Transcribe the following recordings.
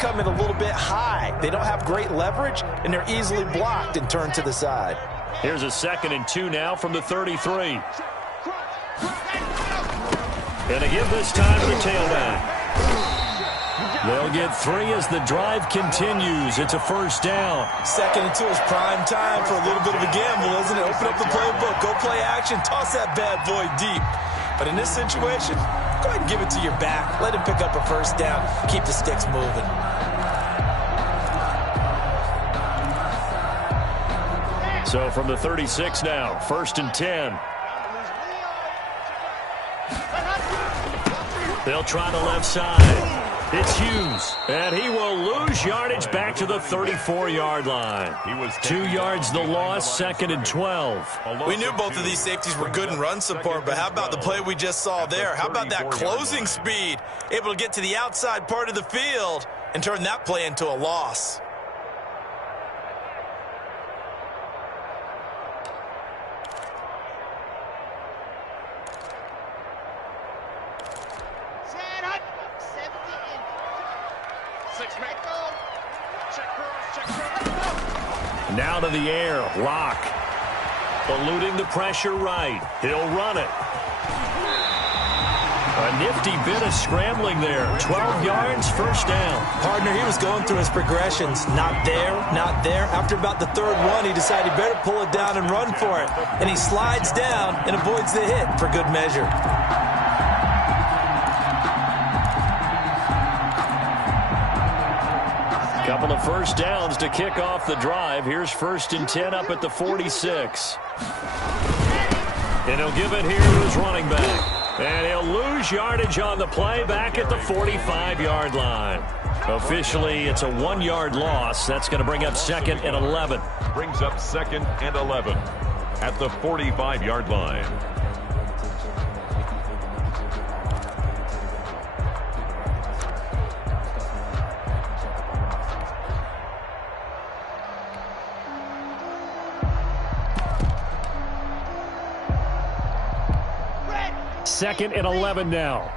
come in a little bit high. They don't have great leverage, and they're easily blocked and turned to the side. Here's a 2nd and 2 now from the 33. And a give this time to the tailback. They'll get 3 as the drive continues. It's a 1st down. 2nd and 2 is prime time for a little bit of a gamble, isn't it? Open up the playbook, go play action, toss that bad boy deep. But in this situation, go ahead and give it to your back. Let him pick up a 1st down. Keep the sticks moving. So from the 36 now, 1st and 10. They'll try the left side. It's Hughes, and he will lose yardage back to the 34-yard line. 2 yards the loss, 2nd and 12. We knew both of these safeties were good in run support, but how about the play we just saw there? How about that closing speed? Able to get to the outside part of the field and turn that play into a loss. Now to the air, Locke. Eluding the pressure right. He'll run it. A nifty bit of scrambling there. 12 yards, 1st down. Partner, he was going through his progressions. Not there, not there. After about the 3rd one, he decided he better pull it down and run for it. And he slides down and avoids the hit for good measure. Couple of 1st downs to kick off the drive. Here's 1st and 10 up at the 46. And he'll give it here to his running back. And he'll lose yardage on the play back at the 45-yard line. Officially, it's a 1-yard loss. That's going to bring up 2nd and 11. Brings up 2nd and 11 at the 45-yard line. Second and 11 now.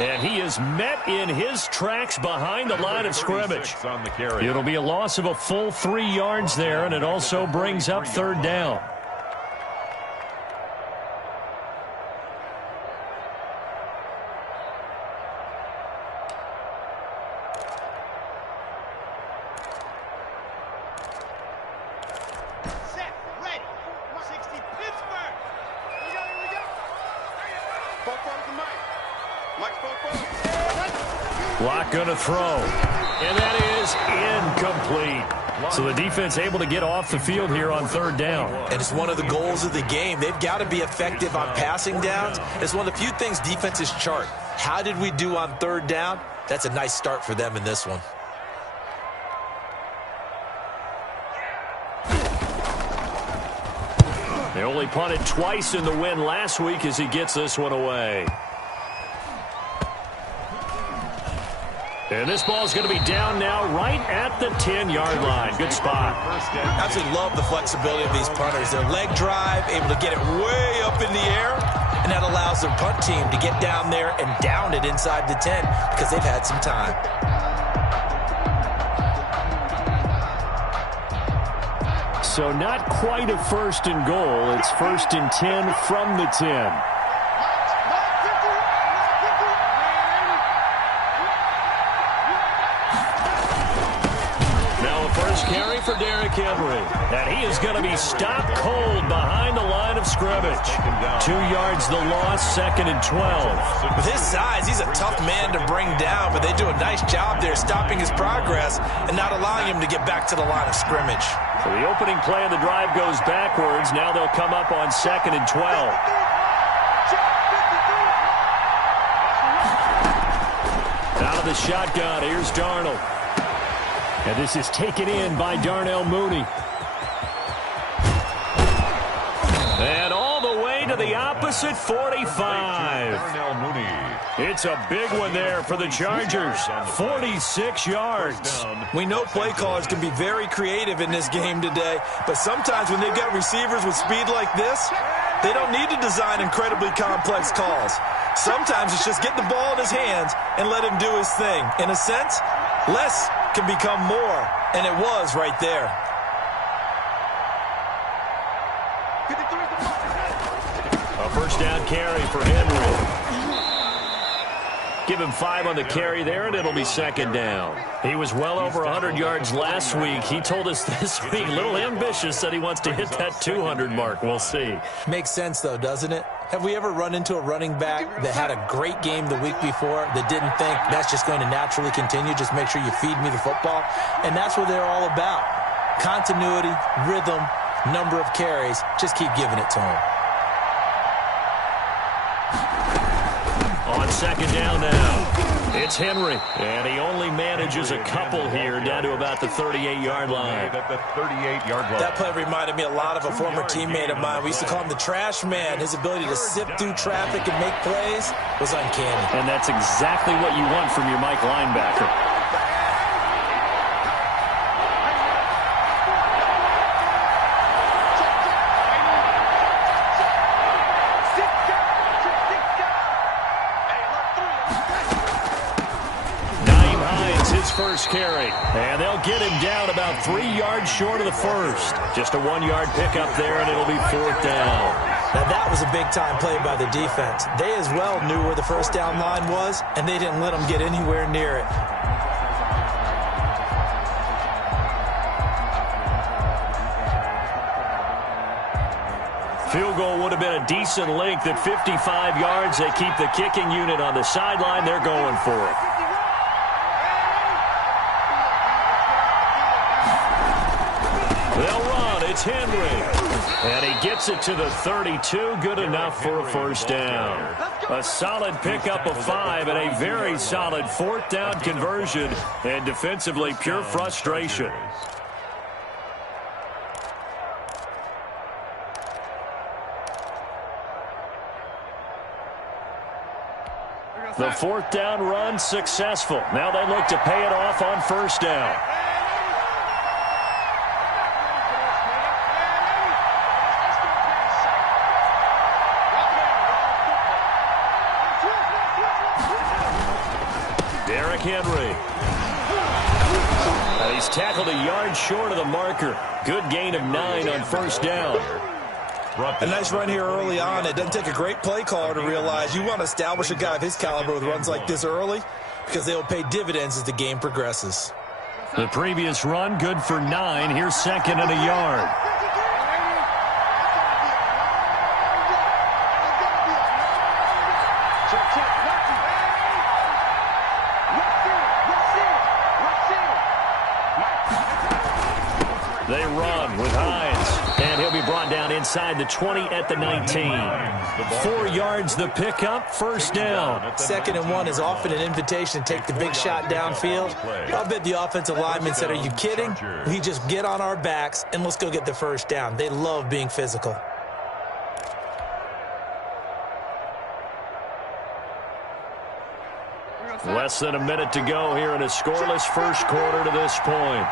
And he is met in his tracks behind the line of scrimmage. It'll be a loss of a full 3 yards there, and it also brings up 3rd down. Locke going to throw. And that is incomplete. So the defense able to get off the field here on 3rd down. And it's one of the goals of the game. They've got to be effective on passing downs. It's one of the few things defenses chart. How did we do on 3rd down? That's a nice start for them in this one. They only punted twice in the win last week as he gets this one away. And this ball's going to be down now right at the 10-yard line. Good spot. Absolutely love the flexibility of these punters. Their leg drive, able to get it way up in the air, and that allows their punt team to get down there and down it inside the 10 because they've had some time. So not quite a 1st and goal. It's 1st and 10 from the 10. Carry for Derrick Henry. And he is going to be stopped cold behind the line of scrimmage. 2 yards the loss, 2nd and 12. With his size, he's a tough man to bring down, but they do a nice job there stopping his progress and not allowing him to get back to the line of scrimmage. So the opening play of the drive goes backwards. Now they'll come up on 2nd and 12. Out of the shotgun, here's Darnold. And this is taken in by Darnell Mooney. And all the way to the opposite 45. Darnell Mooney. It's a big one there for the Chargers. 46 yards. We know play callers can be very creative in this game today, but sometimes when they've got receivers with speed like this, They don't need to design incredibly complex calls. Sometimes it's just get the ball in his hands and let him do his thing. In a sense, less can become more, and it was right there. A first down carry for Henry. Give him 5 on the carry there, and it'll be second down. He was well over 100 yards last week. He told us this week, a little ambitious, that he wants to hit that 200 mark. We'll see. Makes sense, though, doesn't it? Have we ever run into a running back that had a great game the week before that didn't think that's just going to naturally continue? Just make sure you feed me the football. And that's what they're all about. Continuity, rhythm, number of carries. Just keep giving it to him. On second down now, it's Henry. And he only manages a couple here down to about the 38-yard line. At the 38-yard line. That play reminded me a lot of a former teammate of mine. We used to call him the trash man. His ability to sift through traffic and make plays was uncanny. And that's exactly what you want from your Mike linebacker. First carry, and they'll get him down about 3 yards short of the first. Just a 1-yard pickup there, and it'll be fourth down. Now that was a big-time play by the defense. They as well knew where the first down line was, and they didn't let them get anywhere near it. Field goal would have been a decent length at 55 yards. They keep the kicking unit on the sideline. They're going for it. They'll run. It's Henry. And he gets it to the 32. Good enough for a first down. A solid pickup of 5 and a very solid fourth down conversion. And defensively, pure frustration. The fourth down run successful. Now they look to pay it off on first down. Derrick Henry. And he's tackled a yard short of the marker. Good gain of 9 on first down. A nice run here early on. It doesn't take a great play caller to realize you want to establish a guy of his caliber with runs like this early because they will pay dividends as the game progresses. The previous run, good for 9. Here's second and a yard. They run with Hines, and he'll be brought down inside the 20 at the 19. 4 yards the pickup, first down. Second and 1 is often an invitation to take the big shot downfield. I'll bet the offensive lineman said, are you kidding? We just get on our backs and let's go get the first down. They love being physical. Less than a minute to go here in a scoreless first quarter to this point.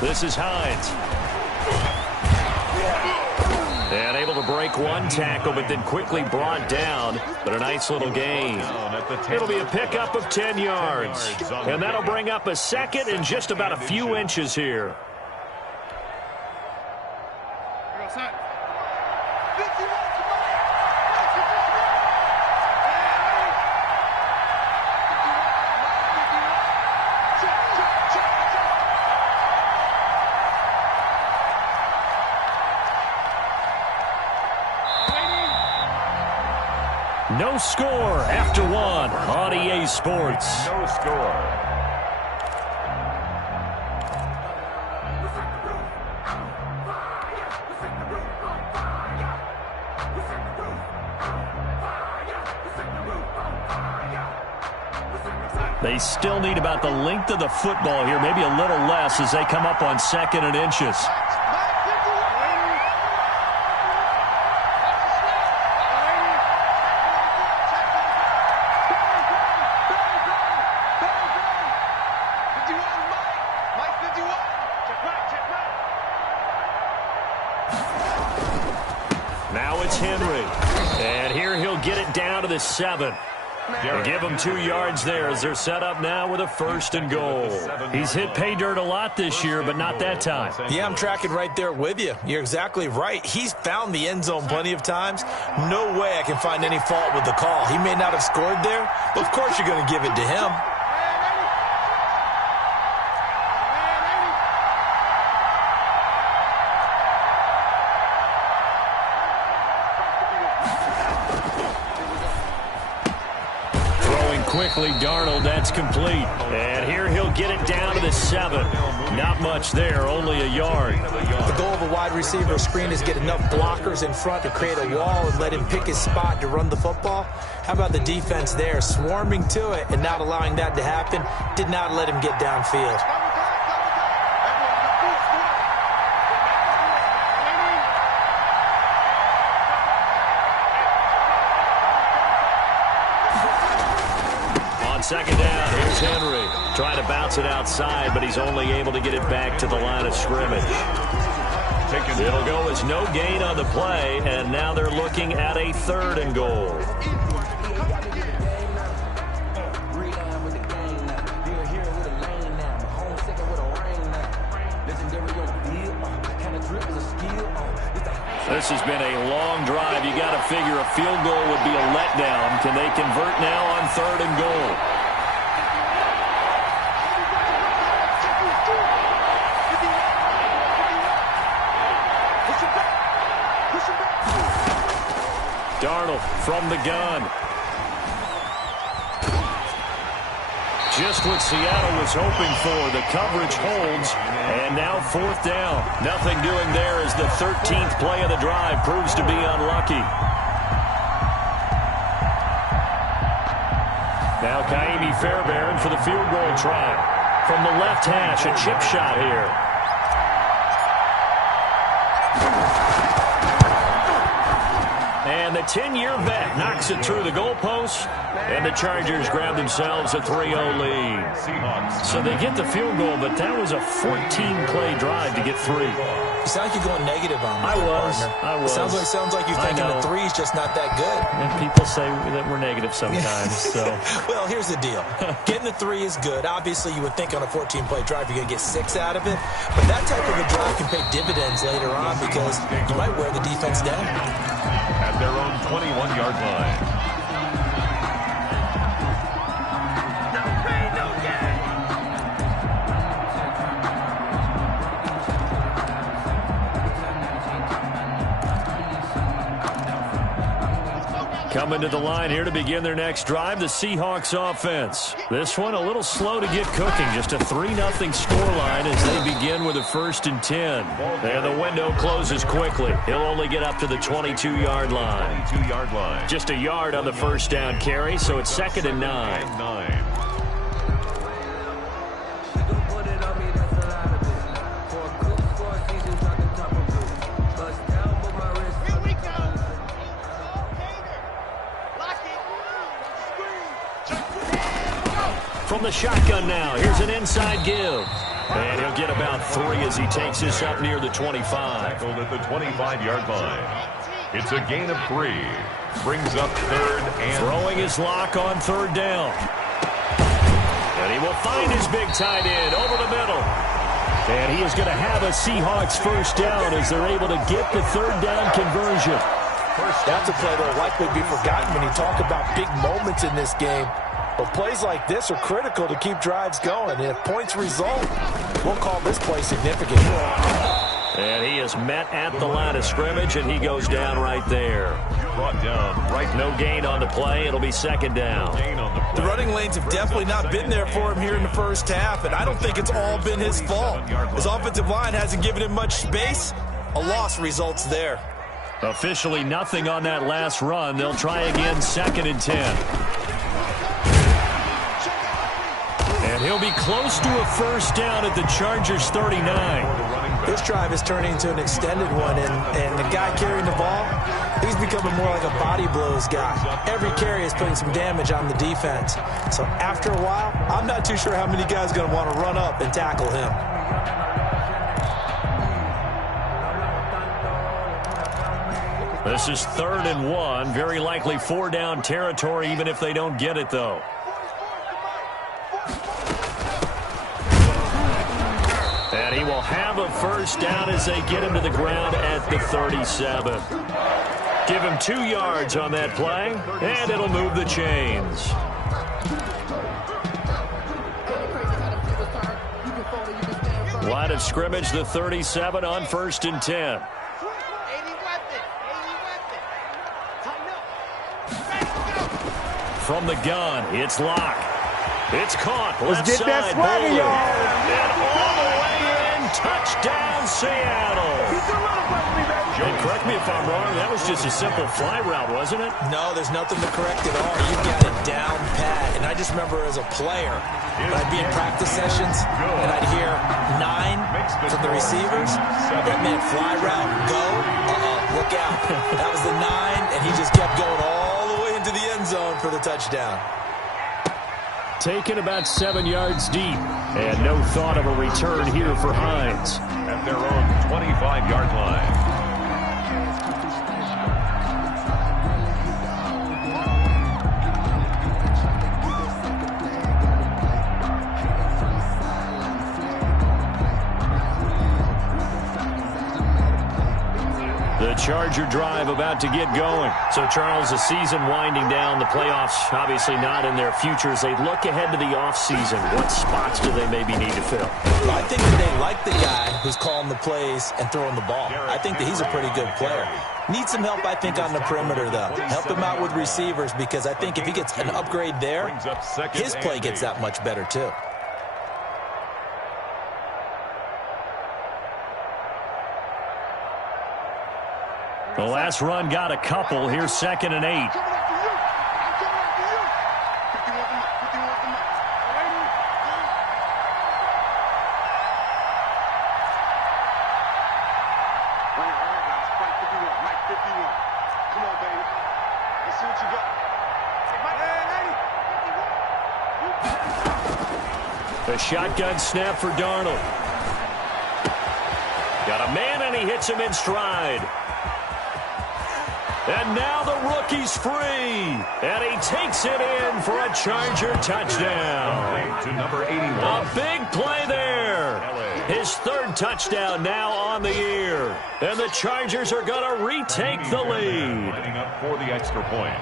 This is Hines. And able to break one tackle, but then quickly brought down. But a nice little gain. It'll be a pickup of 10 yards. And that'll bring up a second and just about a few inches here. No score after 1 on EA Sports. No score. They still need about the length of the football here, maybe a little less as they come up on second and inches. Now it's Henry. And here he'll get it down to the 7. They'll give him 2 yards there as they're set up now with a 1st and goal. He's hit pay dirt a lot this year, but not that time. Yeah, I'm tracking right there with you. You're exactly right. He's found the end zone plenty of times. No way I can find any fault with the call. He may not have scored there, but of course you're going to give it to him. Quickly, Darnold, that's complete. And here he'll get it down to the 7. Not much there, only a yard. The goal of a wide receiver screen is get enough blockers in front to create a wall and let him pick his spot to run the football. How about the defense there, swarming to it and not allowing that to happen? Did not let him get downfield. Second down, here's Henry. Trying to bounce it outside, but he's only able to get it back to the line of scrimmage. It'll go as no gain on the play, and now they're looking at a 3rd and goal. This has been a long drive. You got to figure a field goal would be a letdown. Can they convert now on 3rd and goal? Darnold from the gun. Just what Seattle was hoping for. The coverage holds, and now 4th down. Nothing doing there as the 13th play of the drive proves to be unlucky. Now Kaimi Fairbairn for the field goal try. From the left hash, a chip shot here. And the 10-year vet knocks it through the goalpost, and the Chargers grab themselves a 3-0 lead. So they get the field goal, but that was a 14-play drive to get 3. You sound like you're going negative on me. I was. Sounds like you're thinking the 3 is just not that good. And people say that we're negative sometimes. So. Well, here's the deal. Getting the 3 is good. Obviously, you would think on a 14-play drive you're going to get 6 out of it. But that type of a drive can pay dividends later on because you might wear the defense down. At their own 21-yard line. Coming to the line here to begin their next drive, the Seahawks offense. This one a little slow to get cooking. Just a 3-0 scoreline as they begin with a 1st and 10. And the window closes quickly. He'll only get up to the 22-yard line. Just a yard on the 1st down carry, so it's 2nd and 9. From the shotgun now, here's an inside give. And he'll get about 3 as he takes this up near the 25. Tackled at the 25-yard line. It's a gain of 3. Brings up 3rd and... Throwing his lock on 3rd down. And he will find his big tight end over the middle. And he is going to have a Seahawks 1st down as they're able to get the 3rd down conversion. That's a play that will likely be forgotten when you talk about big moments in this game. But plays like this are critical to keep drives going. And if points result, we'll call this play significant. And he is met at the line of scrimmage, and he goes down right there. Brought down right. No gain on the play. It'll be 2nd down. The running lanes have definitely not been there for him here in the 1st half, and I don't think it's all been his fault. His offensive line hasn't given him much space. A loss results there. Officially nothing on that last run. They'll try again, 2nd and 10. And he'll be close to a 1st down at the Chargers 39. This drive is turning into an extended one, and the guy carrying the ball, he's becoming more like a body blows guy. Every carry is putting some damage on the defense. So after a while, I'm not too sure how many guys are going to want to run up and tackle him. This is 3rd and 1. Very likely 4-down territory, even if they don't get it, though. And he will have a first down as they get him to the ground at the 37. Give him 2 yards on that play, and it'll move the chains. Line of scrimmage, the 37 on 1st and 10. From the gun, it's Locke. It's caught. Left Let's get that side, swagger, Bowling. y'all. And all the way in. Touchdown, Seattle. Joe, correct me if I'm wrong. That was just a simple fly route, wasn't it? No, there's nothing to correct at all. You've got it down pat. And I just remember as a player, when I'd be in practice sessions, and I'd hear 9 from the receivers. That meant fly route, go. Look out. That was the 9, and he just kept going all the way into the end zone for the touchdown. Taken about 7 yards deep. And no thought of a return here for Hines. At their own 25-yard line. The Charger drive about to get going. So, Charles, the season winding down, the playoffs obviously not in their future. As they look ahead to the offseason, what spots do they maybe need to fill? I think that they like the guy who's calling the plays and throwing the ball. I think that he's a pretty good player. Needs some help, I think, on the perimeter, though. Help him out with receivers, because I think if he gets an upgrade there, his play gets that much better, too. The last run got a couple. Here's 2nd and 8. A shotgun snap for Darnold. Got a man, and he hits him in stride. And now the rookie's free. And he takes it in for a Charger touchdown. To number 81. A big play there. His 3rd touchdown now on the year. And the Chargers are going to retake the lead. Lining up for the extra point.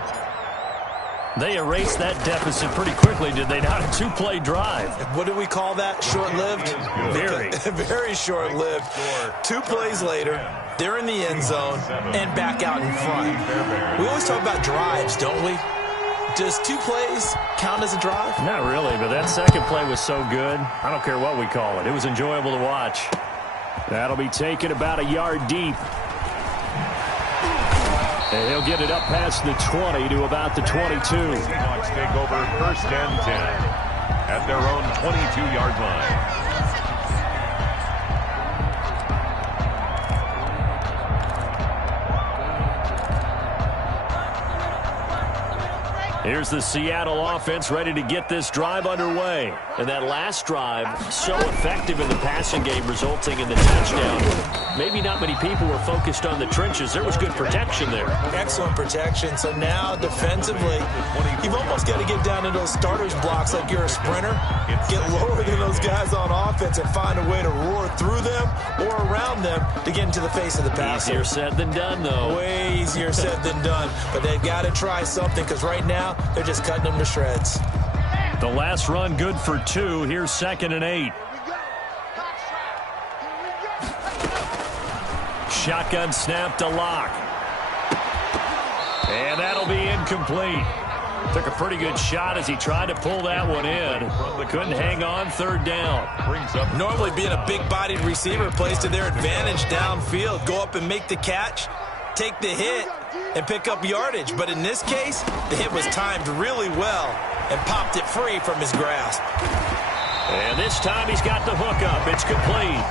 They erased that deficit pretty quickly, did they not? A 2-play drive. What do we call that? Short-lived? Very. Very short-lived. 2 plays later, they're in the end zone and back out in front. We always talk about drives, don't we? Does 2 plays count as a drive? Not really, but that second play was so good. I don't care what we call it. It was enjoyable to watch. That'll be taken about a yard deep. And he'll get it up past the 20 to about the 22. Seahawks take over 1st and 10 at their own 22-yard line. Here's the Seattle offense ready to get this drive underway. And that last drive, so effective in the passing game, resulting in the touchdown. Maybe not many people were focused on the trenches. There was good protection there. Excellent protection. So now, defensively, you've almost got to get down to those starters blocks like you're a sprinter. Get lower than those guys on offense and find a way to roar through them or around them to get into the face of the passer. Easier said than done, though. Way easier said than done. But they've got to try something, because right now, they're just cutting them to shreds. The last run good for 2. Here's 2nd and 8. Shotgun snap to Locke. And that'll be incomplete. Took a pretty good shot as he tried to pull that one in. Couldn't hang on. 3rd down. Normally being a big-bodied receiver plays to their advantage downfield. Go up and make the catch, take the hit, and pick up yardage. But in this case, the hit was timed really well and popped it free from his grasp. And this time he's got the hook up. It's complete.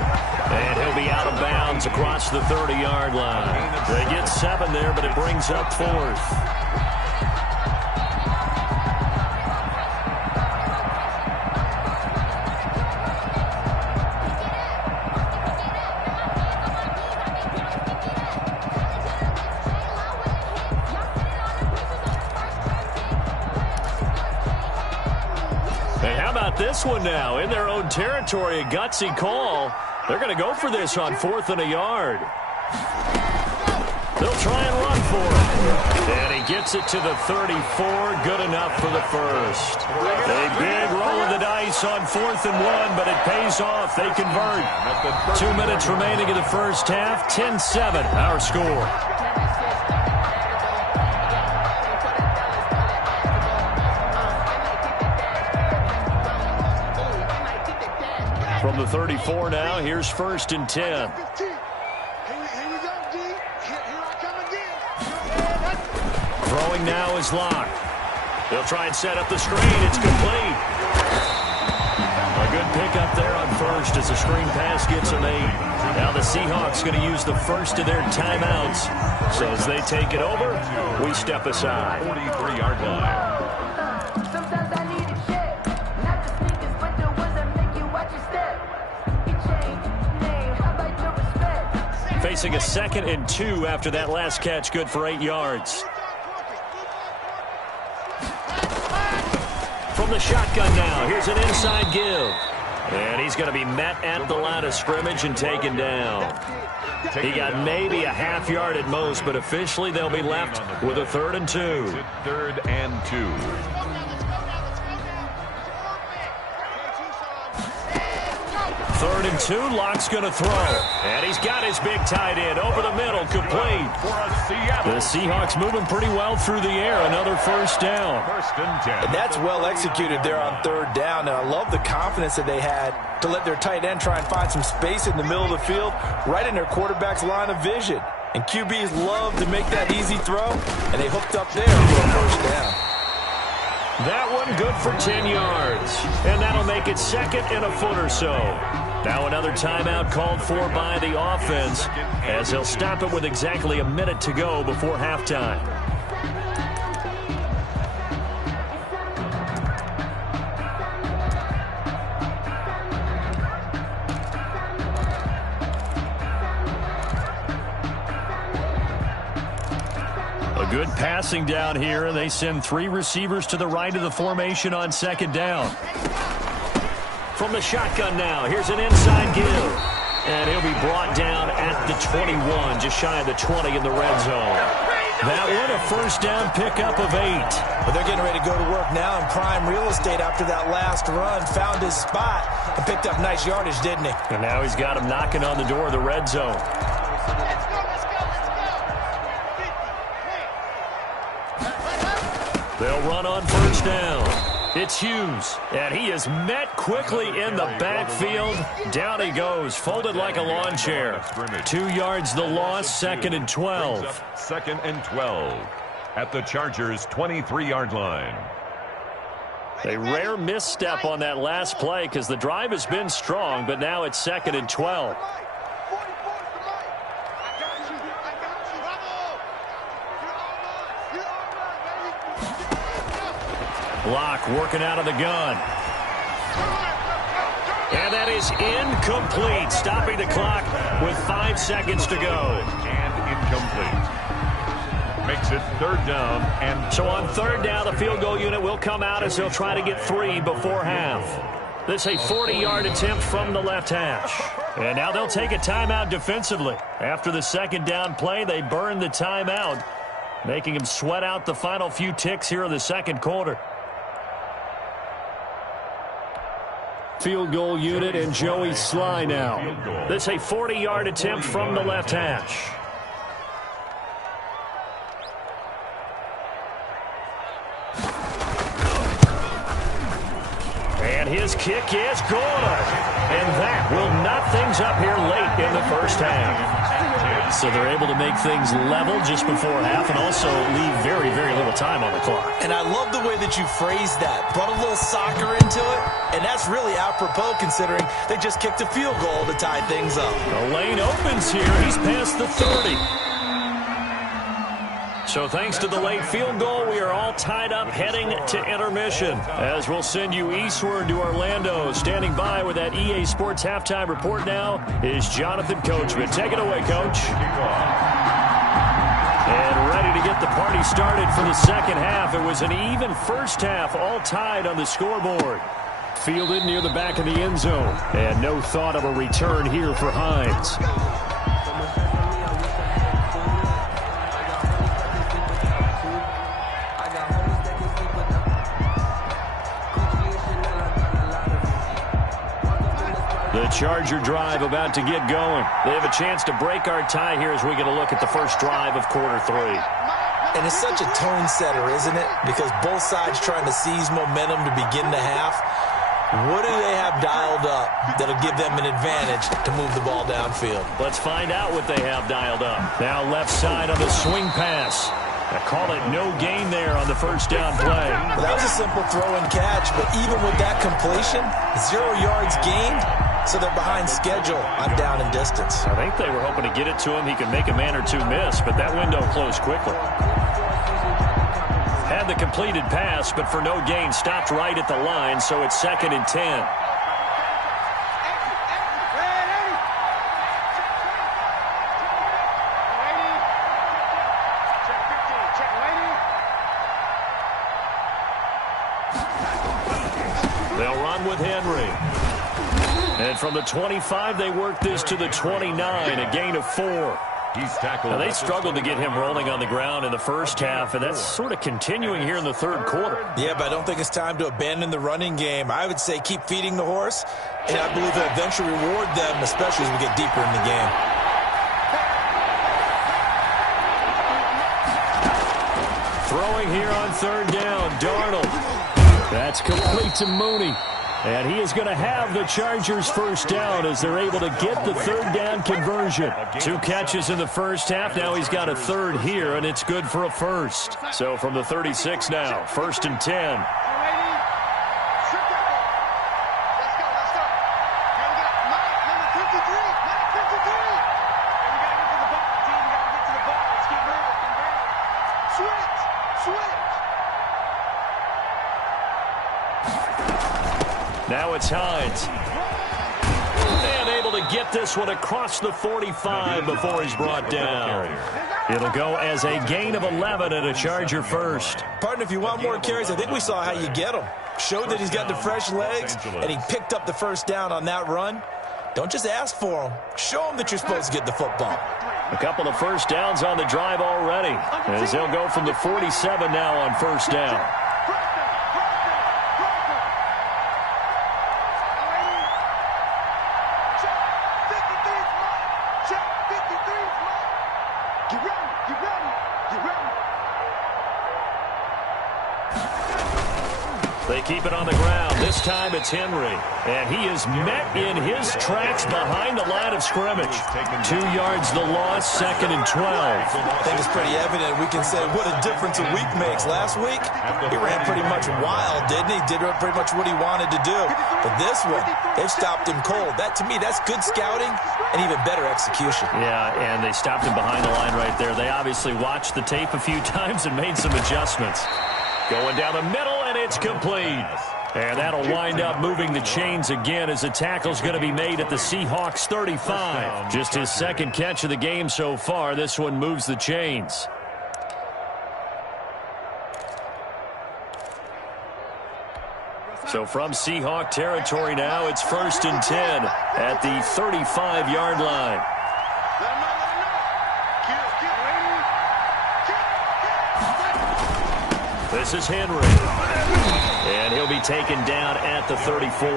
And he'll be out of bounds across the 30-yard line. They get 7 there, but it brings up 4th. about this one now? In their own territory, a gutsy call. They're going to go for this on 4th and a yard. They'll try and run for it. And he gets it to the 34. Good enough for the first. A big roll of the dice on 4th and 1, but it pays off. They convert. 2 minutes remaining in the first half. 10-7, our score. From the 34 now, here's 1st and 10. Throwing now is Locke. They'll try and set up the screen. It's complete. A good pickup there on 1st as the screen pass gets them 8. Now the Seahawks going to use the first of their timeouts. So as they take it over, we step aside. 43-yard line. Facing a 2nd and 2 after that last catch, good for 8 yards. From the shotgun now, here's an inside give. And he's going to be met at the line of scrimmage and taken down. He got maybe a half yard at most, but officially they'll be left with a 3rd and 2. 3rd and 2. 3rd and 2, Locke's going to throw. And he's got his big tight end over the middle, complete. The Seahawks moving pretty well through the air. Another first down. 1st and 10. And that's well executed there on 3rd down. And I love the confidence that they had to let their tight end try and find some space in the middle of the field, right in their quarterback's line of vision. And QBs love to make that easy throw, and they hooked up there for a first down. That one good for 10 yards. And that'll make it 2nd and a foot or so. Now another timeout called for by the offense as they'll stop it with exactly a minute to go before halftime. A good passing down here, and they send 3 receivers to the right of the formation on 2nd down. From the shotgun now, here's an inside give. And he'll be brought down at the 21, just shy of the 20 in the red zone. That one, a first down pickup of 8. But they're getting ready to go to work now in prime real estate after that last run. Found his spot and picked up nice yardage, didn't he? And now he's got him knocking on the door of the red zone. They'll run on first down. It's Hughes, and he is met quickly in the backfield. Down he goes, folded like a lawn chair. 2 yards the loss, 2nd and 12. 2nd and 12 at the Chargers' 23-yard line. A rare misstep on that last play because the drive has been strong, but now it's 2nd and 12. Locke working out of the gun. And that is incomplete, stopping the clock with 5 seconds to go. And incomplete. Makes it 3rd down. And so on 3rd down, the field goal unit will come out as they'll try to get 3 before half. This is a 40-yard attempt from the left hash. And now they'll take a timeout defensively. After the 2nd down play, they burn the timeout, making them sweat out the final few ticks here in the 2nd quarter. Field goal unit and Joey Sly now. This is a 40-yard attempt from the left hash. And his kick is good. And that will knot things up here late in the first half. So they're able to make things level just before half and also leave very, very little time on the clock. And I love the way that you phrased that. Brought a little soccer into it, and that's really apropos considering they just kicked a field goal to tie things up. The lane opens here. He's past the 30. So thanks to the late field goal, we are all tied up heading to intermission. As we'll send you eastward to Orlando. Standing by with that EA Sports halftime report now is Jonathan Coachman. Take it away, Coach. And ready to get the party started for the second half. It was an even first half, all tied on the scoreboard. fielded near the back of the end zone. And no thought of a return here for Hines. The Charger drive about to get going. They have a chance to break our tie here as we get a look at the first drive of quarter 3. And it's such a tone setter, isn't it? Because both sides trying to seize momentum to begin the half. What do they have dialed up that'll give them an advantage to move the ball downfield? Let's find out what they have dialed up. Now left side on the swing pass. I call it no gain there on the first down play. Well, that was a simple throw and catch, but even with that completion, 0 yards gained, so they're behind schedule on down and distance. I think they were hoping to get it to him. He could make a man or two miss, but that window closed quickly. Had the completed pass, but for no gain, stopped right at the line, so it's 2nd and 10. They'll run with Henry. And from the 25, they work this to the 29, a gain of 4. He's tackled. Now, they struggled to get him rolling on the ground in the first half, and that's sort of continuing here in the third quarter. Yeah, but I don't think it's time to abandon the running game. I would say keep feeding the horse, and I believe it'll eventually reward them, especially as we get deeper in the game. Throwing here on 3rd down, Darnold. That's complete to Mooney. And he is going to have the Chargers first down as they're able to get the 3rd down conversion. 2 catches in the first half. Now he's got a 3rd here, and it's good for a first. So from the 36 now, 1st and 10. Now it's Hines. And able to get this one across the 45 before he's brought down. It'll go as a gain of 11 and a Charger first. Partner, if you want more carries, I think we saw how you get them. Showed that he's got the fresh legs, and he picked up the first down on that run. Don't just ask for them. Show them that you're supposed to get the football. A couple of first downs on the drive already, as they'll go from the 47 now on first down. They keep it on the ground. This time it's Henry. And he is met in his tracks behind the line of scrimmage. 2 yards the loss, 2nd and 12. I think it's pretty evident. We can say what a difference a week makes. Last week, he ran pretty much wild, didn't he? Did pretty much what he wanted to do. But this one, they've stopped him cold. That, to me, that's good scouting and even better execution. Yeah, and they stopped him behind the line right there. They obviously watched the tape a few times and made some adjustments. Going down the middle, and it's complete. And that'll wind up moving the chains again as the tackle's going to be made at the Seahawks 35. Just his 2nd catch of the game so far. This one moves the chains. So from Seahawk territory now, it's 1st and 10 at the 35-yard line. This is Henry. And he'll be taken down at the 34.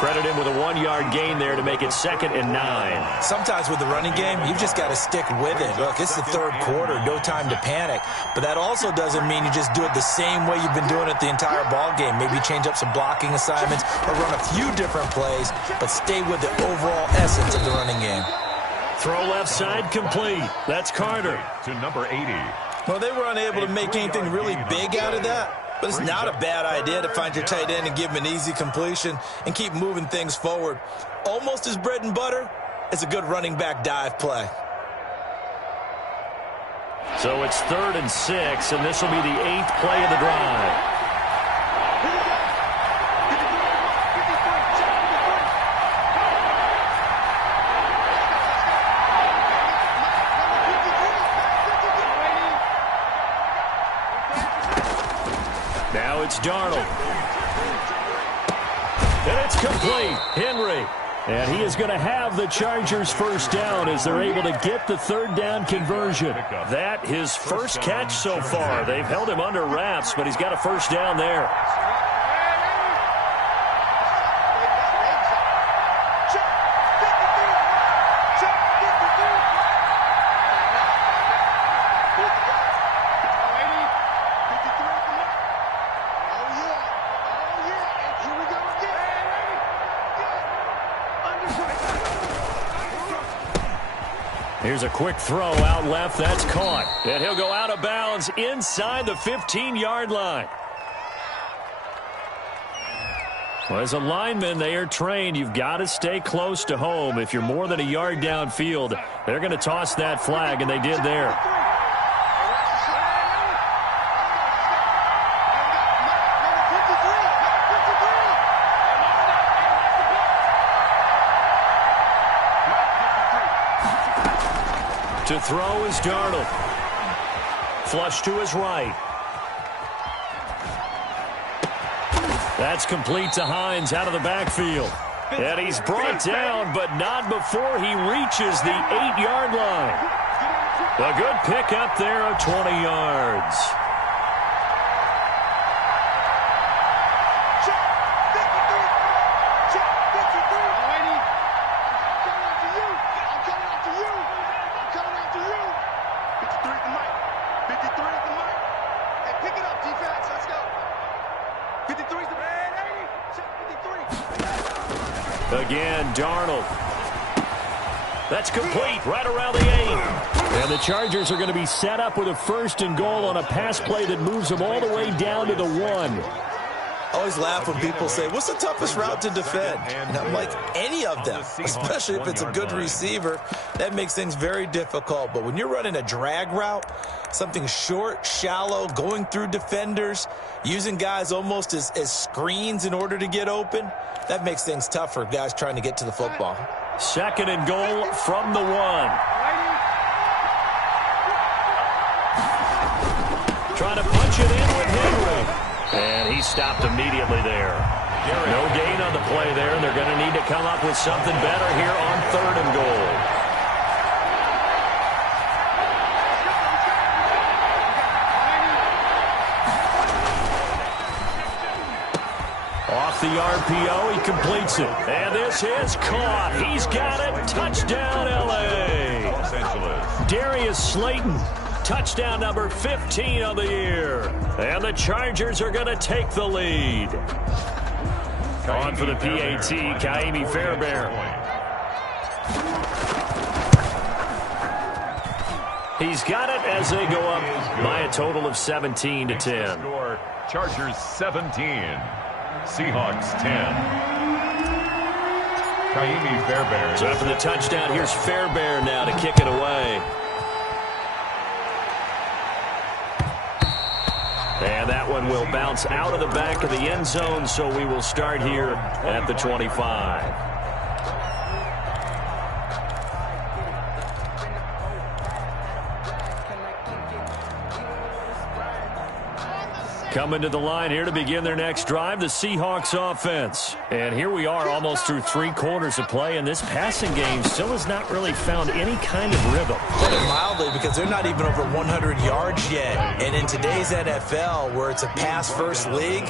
Credit him with a 1-yard gain there to make it 2nd and 9. Sometimes with the running game, you've just got to stick with it. Look, it's the 3rd quarter, no time to panic. But that also doesn't mean you just do it the same way you've been doing it the entire ball game. Maybe change up some blocking assignments or run a few different plays, but stay with the overall essence of the running game. Throw left side complete. That's Carter. To number 80. Well, they were unable to make anything really big out of that, but it's not a bad idea to find your tight end and give him an easy completion and keep moving things forward. Almost as bread and butter as a good running back dive play. So it's 3rd and 6, and this will be the 8th play of the drive. Now it's Darnold. And it's complete. Henry. And he is going to have the Chargers first down as they're able to get the third down conversion. That his first catch so far. They've held him under wraps, but he's got a first down there. Here's a quick throw out left. That's caught. And he'll go out of bounds inside the 15-yard line. Well, as a lineman, they are trained. You've got to stay close to home. If you're more than a yard downfield, they're going to toss that flag, and they did there. To throw is Darnold. Flush to his right. That's complete to Hines out of the backfield. And he's brought down, but not before he reaches the 8-yard line. A good pickup there of 20 yards. Again, Darnold. That's complete right around the 8. And the Chargers are going to be set up with a 1st and goal on a pass play that moves them all the way down to the 1. I always laugh when people say, what's the toughest route to defend? And I'm like, any of them, especially if it's a good receiver. That makes things very difficult. But when you're running a drag route, something short, shallow, going through defenders, using guys almost as screens in order to get open, that makes things tough for guys trying to get to the football. 2nd and goal from the 1. Trying to punch it in with Henry. And he stopped immediately there. No gain on the play there, and they're going to need to come up with something better here on 3rd and goal. Off the RPO, he completes it. And this is caught. He's got it. Touchdown, L.A. Los Angeles. Darius Slayton. Touchdown number 15 of the year. And the Chargers are going to take the lead. On for the PAT, Ka'imi Fairbairn. He's got it as they go up by a total of 17-10. Score, Chargers 17, Seahawks 10. Ka'imi Fairbairn. So after the touchdown, here's Fairbairn now to kick it away. And that one will bounce out of the back of the end zone, so we will start here at the 25. Coming to the line here to begin their next drive, the Seahawks offense. And here we are almost through 3 quarters of play, and this passing game still has not really found any kind of rhythm. Put it mildly, because they're not even over 100 yards yet. And in today's NFL, where it's a pass-first league,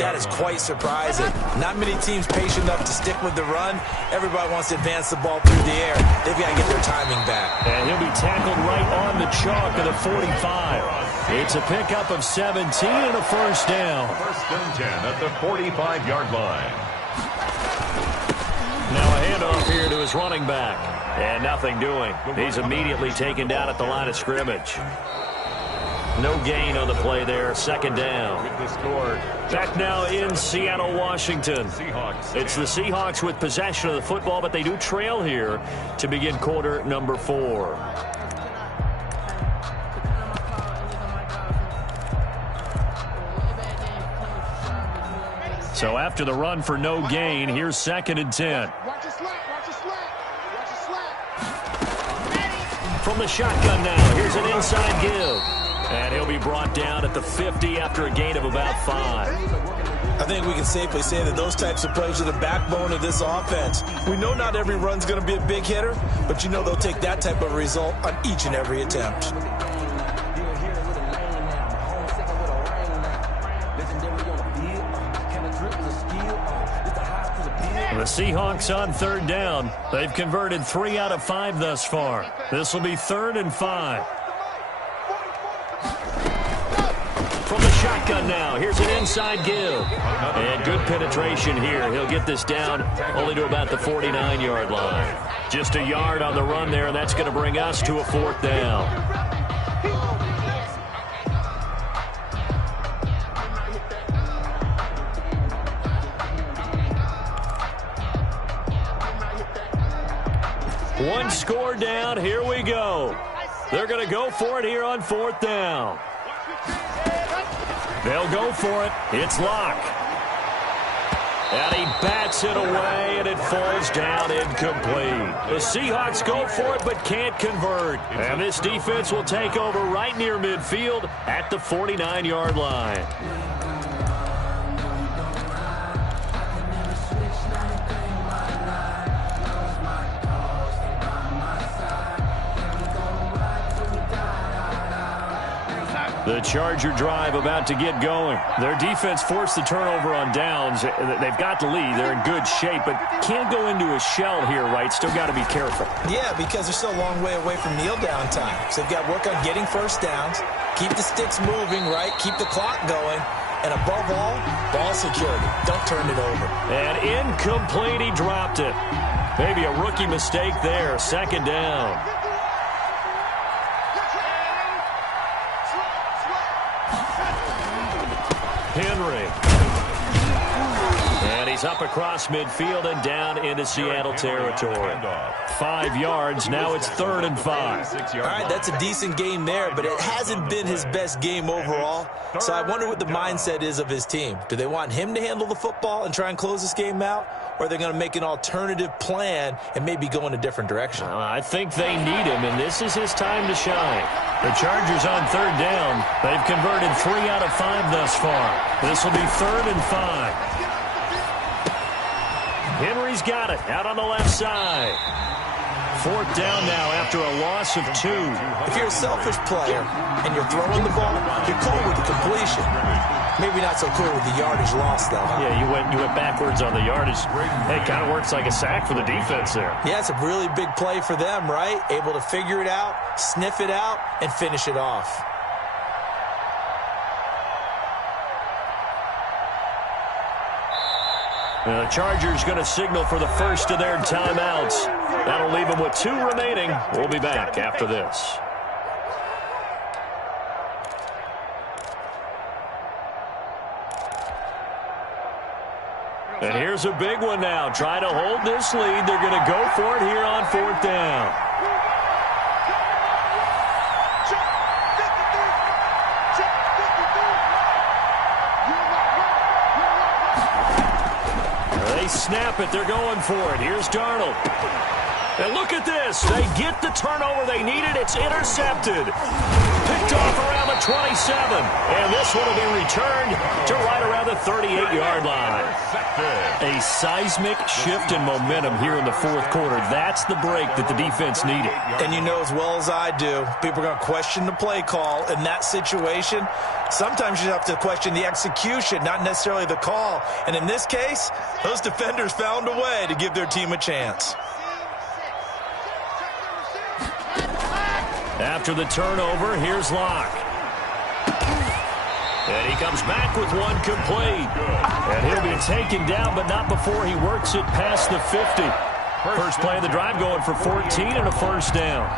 that is quite surprising. Not many teams patient enough to stick with the run. Everybody wants to advance the ball through the air. They've got to get their timing back. And he'll be tackled right on the chalk of the 45. It's a pickup of 17 and a first down. 1st and 10 at the 45-yard line. Now a handoff here to his running back. And nothing doing. He's immediately taken down at the line of scrimmage. No gain on the play there. 2nd down. Back now in Seattle, Washington. It's the Seahawks with possession of the football, but they do trail here to begin quarter number 4. So after the run for no gain, here's 2nd and 10. From the shotgun now, here's an inside give. And he'll be be brought down at the 50 after a gain of about 5. I think we can safely say that those types of plays are the backbone of this offense. We know not every run's going to be a big hitter, but you know they'll take that type of result on each and every attempt. The Seahawks on 3rd down. They've converted 3 out of 5 thus far. This will be 3rd and 5. From the shotgun now, here's an inside give. And good penetration here. He'll get this down only to about the 49-yard line. Just a yard on the run there, and that's going to bring us to a 4th down. One score down. Here we go. They're going to go for it here on 4th down. They'll go for it. It's Locke. And he bats it away, and it falls down incomplete. The Seahawks go for it but can't convert. And this defense will take over right near midfield at the 49-yard line. The Charger drive about to get going. Their defense forced the turnover on downs. They've got the lead. They're in good shape, but can't go into a shell here, right? Still got to be careful. Yeah, because they're still a long way away from kneel down time. So they've got to work on getting first downs, keep the sticks moving, right? Keep the clock going. And above all, ball security. Don't turn it over. And incomplete, he dropped it. Maybe a rookie mistake there. 2nd down. Henry. And he's up across midfield and down into Seattle territory. 5 yards. Now it's 3rd and 5. All right, that's a decent game there, but it hasn't been his best game overall. So I wonder what the mindset is of his team. Do they want him to handle the football and try and close this game out? Or are they going to make an alternative plan and maybe go in a different direction? I think they need him, and this is his time to shine. The Chargers on 3rd down. They've converted 3 out of 5 thus far. This will be 3rd and 5. Henry's got it out on the left side. 4th down now after a loss of 2. If you're a selfish player and you're throwing the ball, you're cool with the completion. Maybe not so cool with the yardage loss, though. Huh? Yeah, you went backwards on the yardage. Hey, it kind of works like a sack for the defense there. Yeah, it's a really big play for them, right? Able to figure it out, sniff it out, and finish it off. The Chargers going to signal for the first of their timeouts. That'll leave them with 2 remaining. We'll be back after this. And here's a big one now. Try to hold this lead. They're going to go for it here on 4th down. They snap it. They're going for it. Here's Darnold. And look at this. They get the turnover they needed. It's intercepted. Picked off around the 27. And this one will be returned to right around the 38-yard line. A seismic shift in momentum here in the 4th quarter. That's the break that the defense needed. And you know as well as I do, people are going to question the play call in that situation. Sometimes you have to question the execution, not necessarily the call. And in this case, those defenders found a way to give their team a chance. After the turnover, here's Locke. And he comes back with one complete. And he'll be taken down, but not before he works it past the 50. First play of the drive going for 14 and a first down.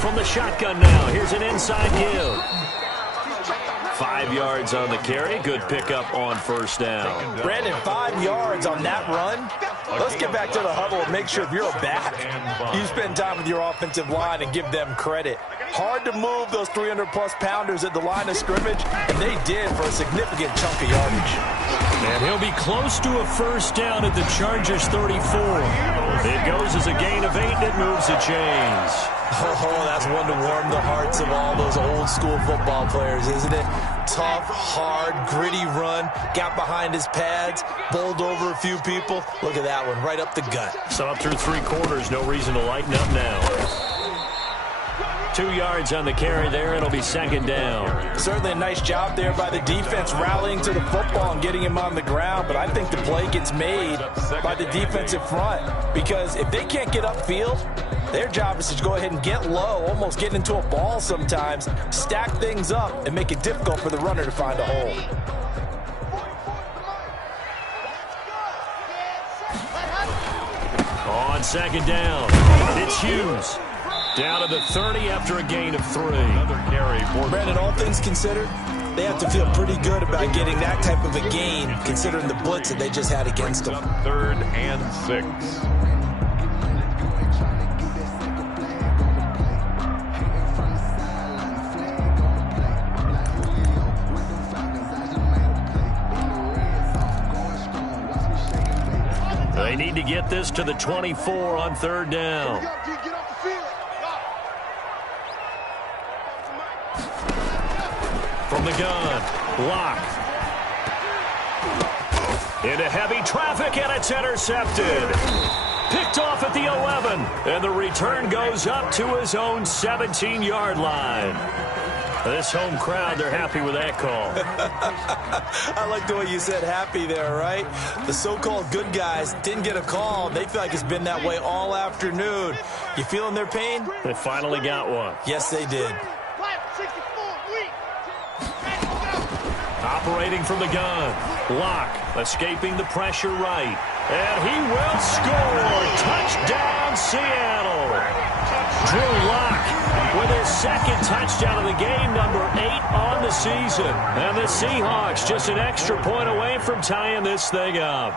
From the shotgun now, here's an inside give. 5 yards on the carry. Good pickup on first down. Brandon, 5 yards on that run. Let's get back to the huddle and make sure if you're a back, you spend time with your offensive line and give them credit. Hard to move those 300-plus pounders at the line of scrimmage, and they did for a significant chunk of yardage. And he'll be close to a first down at the Chargers 34. It goes as a gain of 8, and it moves the chains. Oh, that's one to warm the hearts of all those old-school football players, isn't it? Tough, hard, gritty run, got behind his pads, bowled over a few people. Look at that one, right up the gut. So up through 3 quarters, no reason to lighten up now. 2 yards on the carry there. It'll be second down. Certainly a nice job there by the defense rallying to the football and getting him on the ground, but I think the play gets made by the defensive front because if they can't get upfield, their job is to go ahead and get low, almost get into a ball sometimes, stack things up, and make it difficult for the runner to find a hole. On second down, it's Hughes. Down to the 30 after a gain of 3. Another carry for Brandon, all things considered, they have to feel pretty good about getting that type of a gain considering the blitz that they just had against them. 3rd and 6. They need to get this to the 24 on 3rd down. From the gun, Locke. Into heavy traffic, and it's intercepted. Picked off at the 11, and the return goes up to his own 17-yard line. This home crowd, they're happy with that call. I like the way you said happy there, right? The so-called good guys didn't get a call. They feel like it's been that way all afternoon. You feeling their pain? They finally got one. Yes, they did. Operating from the gun. Locke escaping the pressure right. And he will score. Touchdown, Seattle. Drew Lock with his second touchdown of the game, number 8 on the season. And the Seahawks just an extra point away from tying this thing up.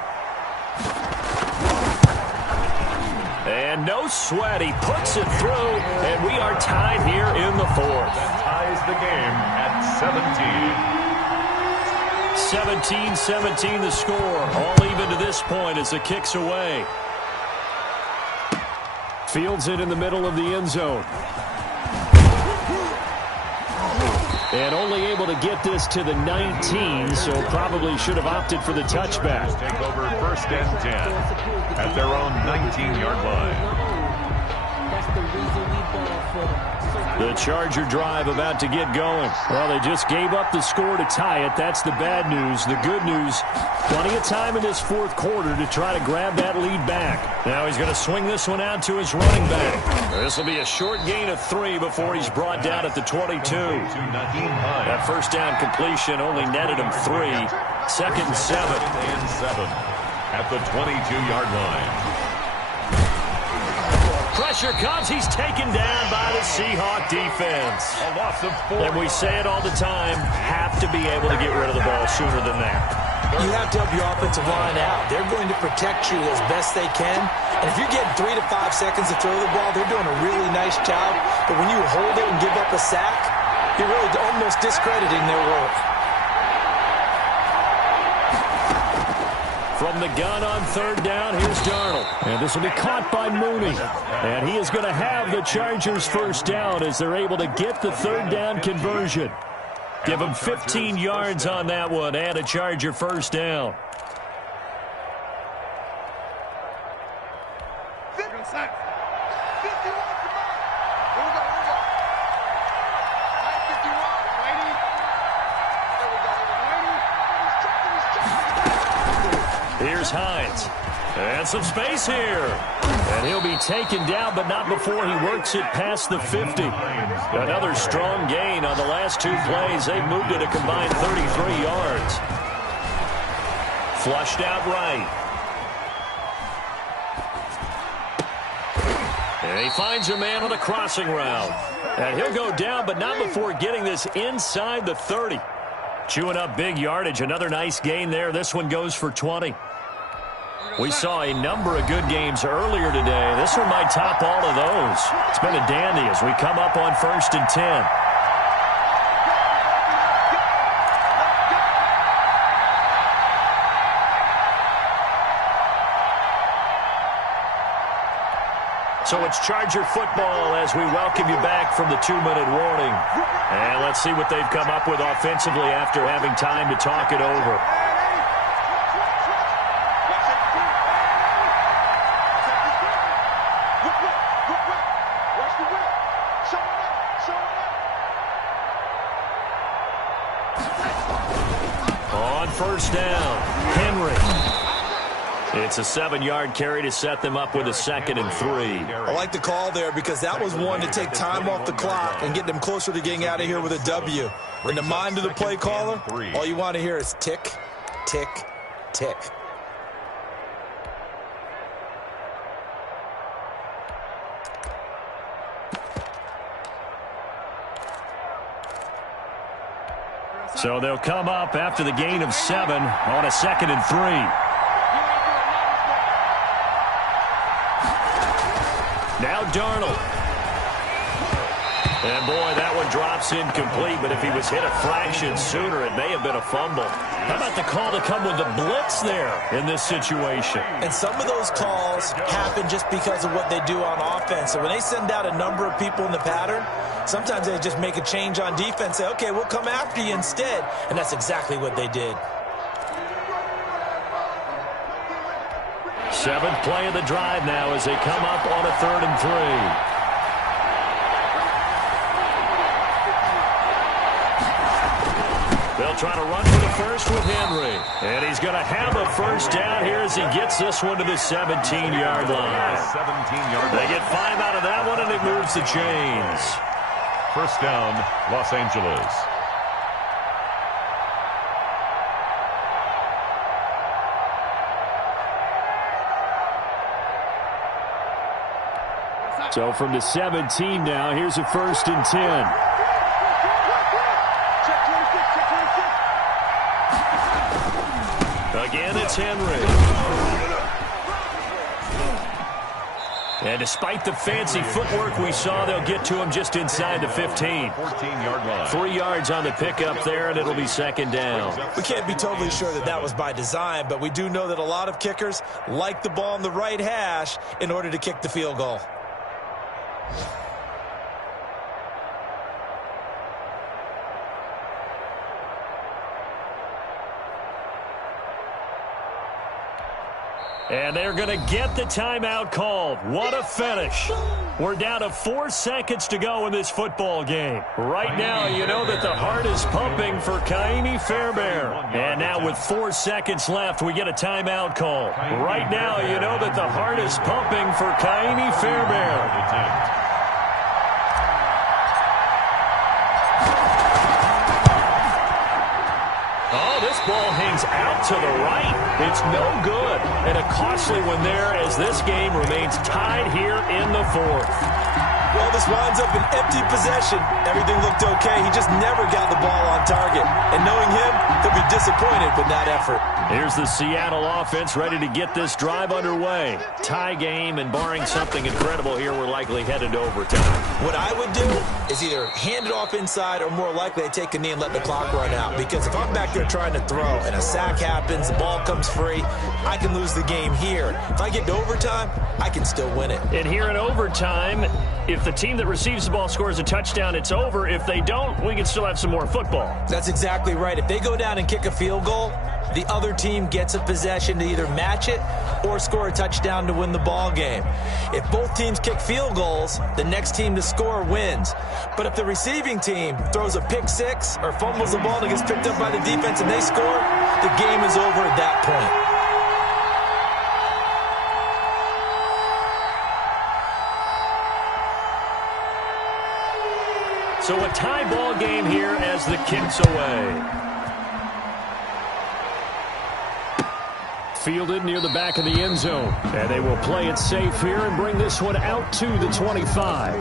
And no sweat. He puts it through, and we are tied here in the 4th. That ties the game at 17. 17-17 the score. All even to this point as the kick's away. Fields it in the middle of the end zone. And only able to get this to the 19, so probably should have opted for the touchback. Take over 1st and 10 at their own 19-yard line. The Charger drive about to get going. Well, they just gave up the score to tie it. That's the bad news. The good news, plenty of time in this 4th quarter to try to grab that lead back. Now he's going to swing this one out to his running back. This will be a short gain of 3 before he's brought down at the 22. That first down completion only netted him 3. 2nd and 7. At the 22-yard line. Pressure comes. He's taken down by the Seahawk defense. A loss of 4. And we say it all the time, have to be able to get rid of the ball sooner than that. You have to help your offensive line out. They're going to protect you as best they can. And if you're getting 3 to 5 seconds to throw the ball, they're doing a really nice job. But when you hold it and give up a sack, you're really almost discrediting their work. From the gun on 3rd down, here's Darnold. And this will be caught by Mooney. And he is going to have the Chargers first down as they're able to get the 3rd down conversion. Give them 15 yards on that one and a Charger first down. Here's Hines. And some space here. And he'll be taken down, but not before he works it past the 50. Another strong gain on the last 2 plays. They've moved it a combined 33 yards. Flushed out right. And he finds a man on the crossing route. And he'll go down, but not before getting this inside the 30. Chewing up big yardage. Another nice gain there. This one goes for 20. We saw a number of good games earlier today. This one might top all of those. It's been a dandy as we come up on 1st and 10. So it's Charger football as we welcome you back from the 2-minute warning. And let's see what they've come up with offensively after having time to talk it over. On 1st down, Henry. It's a 7-yard carry to set them up with a 2nd and 3. I like the call there because that was one to take time off the clock and get them closer to getting out of here with a W. In the mind of the play caller, all you want to hear is tick, tick, tick. So they'll come up after the gain of 7 on a 2nd and 3. Now Darnold. And boy, that one drops incomplete, but if he was hit a fraction sooner, it may have been a fumble. How about the call to come with the blitz there in this situation? And some of those calls happen just because of what they do on offense. So when they send out a number of people in the pattern, sometimes they just make a change on defense, say, okay, we'll come after you instead. And that's exactly what they did. 7th play of the drive now as they come up on a 3rd and 3. They'll try to run for the first with Henry. And he's going to have a 1st down here as he gets this one to the 17-yard line. They get 5 out of that one, and it moves the chains. 1st down, Los Angeles. So from the 17 now, here's a 1st and 10. Again, it's Henry. And despite the fancy footwork we saw, they'll get to him just inside the 15. 14-yard line. 3 yards on the pickup there, and it'll be 2nd down. We can't be totally sure that that was by design, but we do know that a lot of kickers like the ball on the right hash in order to kick the field goal. And they're going to get the timeout called. What a finish. We're down to 4 seconds to go in this football game. Right now, you know that the heart is pumping for Kaimi Fairbairn. And now with 4 seconds left, we get a timeout call. Right now, you know that the heart is pumping for Kaimi Fairbairn. This ball hangs out to the right. It's no good. And a costly one there as this game remains tied here in the 4th. Well, this winds up an empty possession. Everything looked okay. He just never got the ball on target. And knowing him, he'll be disappointed with that effort. Here's the Seattle offense ready to get this drive underway. Tie game, and barring something incredible here, we're likely headed to overtime. What I would do is either hand it off inside or more likely I take a knee and let the clock run out. Because if I'm back there trying to throw and a sack happens, the ball comes free, I can lose the game here. If I get to overtime, I can still win it. And here in overtime, if the team that receives the ball scores a touchdown, it's over. If they don't, we can still have some more football. That's exactly right. If they go down and kick a field goal, the other team gets a possession to either match it or score a touchdown to win the ball game. If both teams kick field goals, the next team to score wins. But if the receiving team throws a pick six or fumbles the ball and gets picked up by the defense and they score, the game is over at that point. So a tie ball game here as the kick's away. Fielded near the back of the end zone. And they will play it safe here and bring this one out to the 25.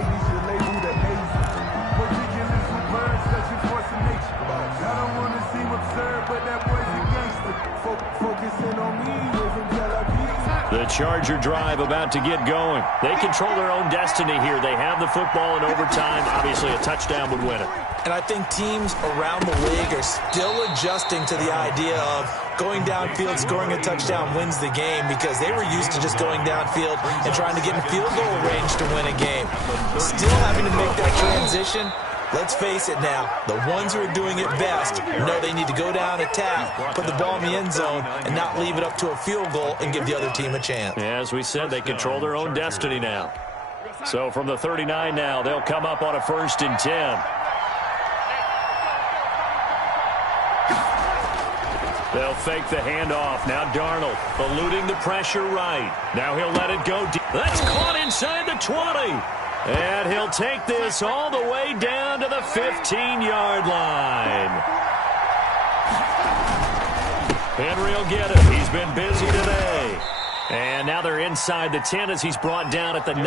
Focusing on me, The Charger drive about to get going. They control their own destiny here. They have the football in overtime. Obviously, a touchdown would win it. And I think teams around the league are still adjusting to the idea of going downfield, scoring a touchdown wins the game, because they were used to just going downfield and trying to get in field goal range to win a game. Still having to make that transition. Let's face it now, the ones who are doing it best know they need to go down, attack, put the ball in the end zone, and not leave it up to a field goal and give the other team a chance. Yeah, as we said, they control their own destiny now. So from the 39 now, they'll come up on a 1st and 10. They'll fake the handoff. Now Darnold eluding the pressure right. Now he'll let it go deep. That's caught inside the 20. And he'll take this all the way down to the 15-yard line. Henry will get it. He's been busy today. And now they're inside the 10 as he's brought down at the 9.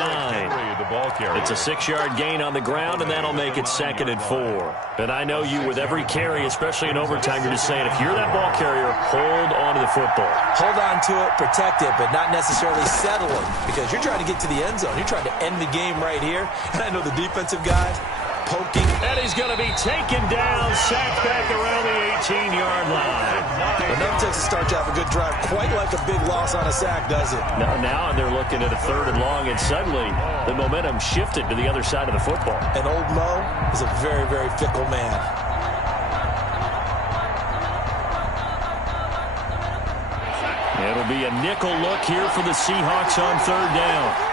It's a 6-yard gain on the ground, and that'll make it 2nd and 4. And I know you, with every carry, especially in overtime, you're just saying, if you're that ball carrier, hold on to the football. Hold on to it, protect it, but not necessarily settling, because you're trying to get to the end zone. You're trying to end the game right here. And I know the defensive guys poking. And he's going to be taken down, sacked back around the 18-yard line. But never takes a start to have a good drive, quite like a big loss on a sack, does it? Now they're looking at a 3rd and long, and suddenly the momentum shifted to the other side of the football. And old Mo is a very, very fickle man. It'll be a nickel look here for the Seahawks on 3rd down.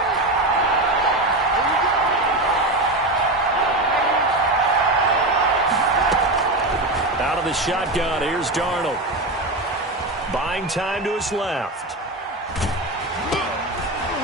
Out of the shotgun, here's Darnold. Buying time to his left.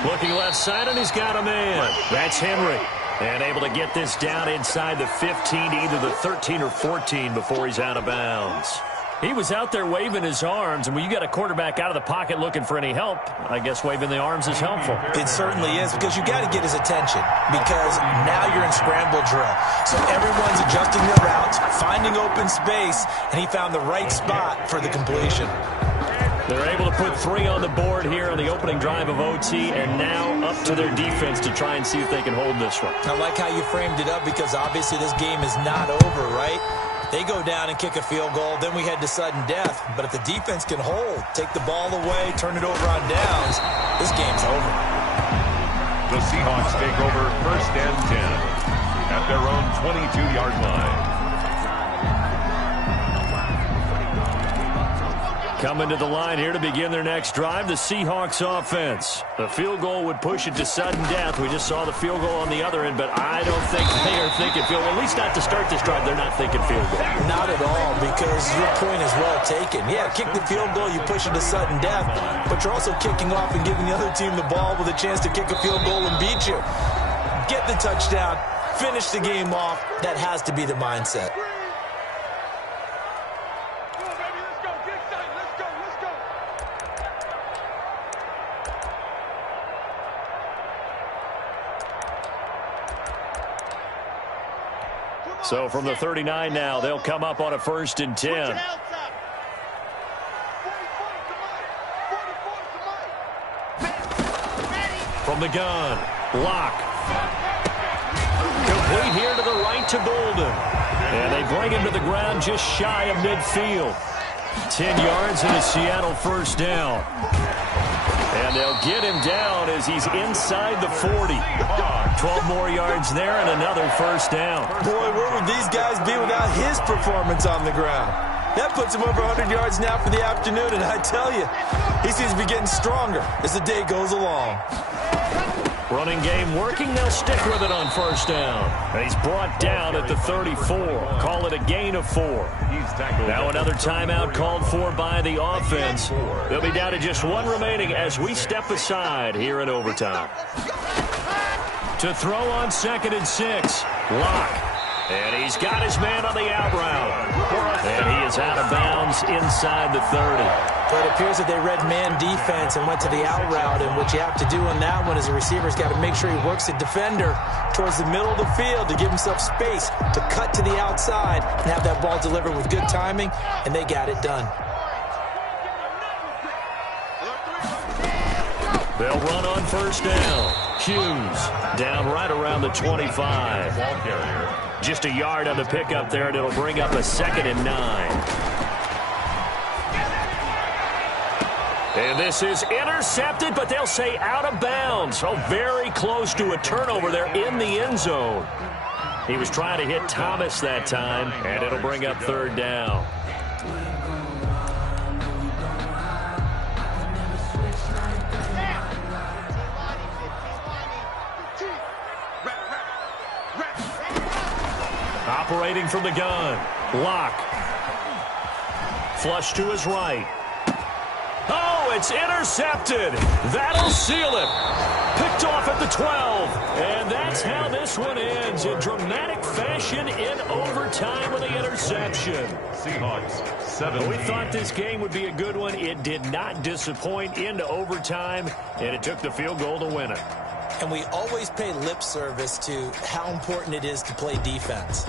Looking left side, and he's got a man. That's Henry. And able to get this down inside the 15 to either the 13 or 14 before he's out of bounds. He was out there waving his arms, and when you got a quarterback out of the pocket looking for any help, I guess waving the arms is helpful. It certainly is, because you got to get his attention, because now you're in scramble drill. So everyone's adjusting their routes, finding open space, and he found the right spot for the completion. They're able to put 3 on the board here on the opening drive of OT, and now up to their defense to try and see if they can hold this one. I like how you framed it up, because obviously this game is not over, right? They go down and kick a field goal, then we head to sudden death. But if the defense can hold, take the ball away, turn it over on downs, this game's over. The Seahawks take over 1st and 10 at their own 22-yard line. Coming to the line here to begin their next drive, the Seahawks offense. The field goal would push it to sudden death. We just saw the field goal on the other end, but I don't think they are thinking field goal. At least not to start this drive, they're not thinking field goal. Not at all, because your point is well taken. Yeah, kick the field goal, you push it to sudden death, but you're also kicking off and giving the other team the ball with a chance to kick a field goal and beat you. Get the touchdown, finish the game off. That has to be the mindset. So from the 39 now, they'll come up on a 1st and 10. From the gun, Locke. Complete here to the right to Bolden. And they bring him to the ground just shy of midfield. 10 yards and a Seattle 1st down. And they'll get him down as he's inside the 40. 12 more yards there and another 1st down. Boy, where would these guys be without his performance on the ground? That puts him over 100 yards now for the afternoon, and I tell you, he seems to be getting stronger as the day goes along. Running game working. They'll stick with it on 1st down. And he's brought down at the 34. Call it a gain of 4. Now another timeout called for by the offense. They'll be down to just 1 remaining as we step aside here in overtime. To throw on 2nd and 6. Locke. And he's got his man on the out route. And he is out of bounds inside the 30. But it appears that they read man defense and went to the out route, and what you have to do on that one is the receiver's got to make sure he works the defender towards the middle of the field to give himself space to cut to the outside and have that ball delivered with good timing, and they got it done. They'll run on first down. Hughes down right around the 25. Ball carrier. Just a yard on the pickup there, and it'll bring up a 2nd and 9. And this is intercepted, but they'll say out of bounds. So very close to a turnover there in the end zone. He was trying to hit Thomas that time, and it'll bring up 3rd down. Operating from the gun. Locke. Flush to his right. Oh, it's intercepted. That'll seal it. Picked off at the 12. And that's how this one ends, in dramatic fashion in overtime with the interception. Seahawks 7. We thought this game would be a good one. It did not disappoint into overtime, and it took the field goal to win it. And we always pay lip service to how important it is to play defense.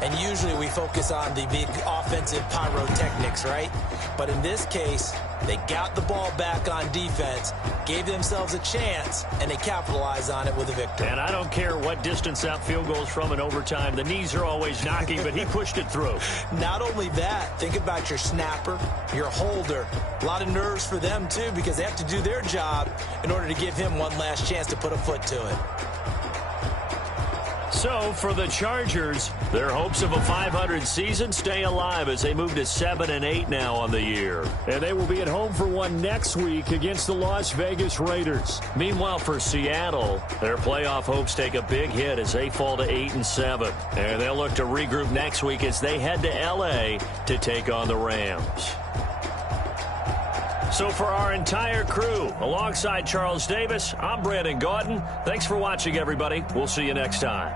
And usually we focus on the big offensive pyrotechnics, right? But in this case, they got the ball back on defense, gave themselves a chance, and they capitalized on it with a victory. And I don't care what distance that field goes from in overtime. The knees are always knocking, but he pushed it through. Not only that, think about your snapper, your holder. A lot of nerves for them, too, because they have to do their job in order to give him one last chance to put a foot to it. So, for the Chargers, their hopes of a 500 season stay alive as they move to 7-8 now on the year. And they will be at home for one next week against the Las Vegas Raiders. Meanwhile, for Seattle, their playoff hopes take a big hit as they fall to 8-7. And they'll look to regroup next week as they head to L.A. to take on the Rams. So for our entire crew, alongside Charles Davis, I'm Brandon Gaudin. Thanks for watching, everybody. We'll see you next time.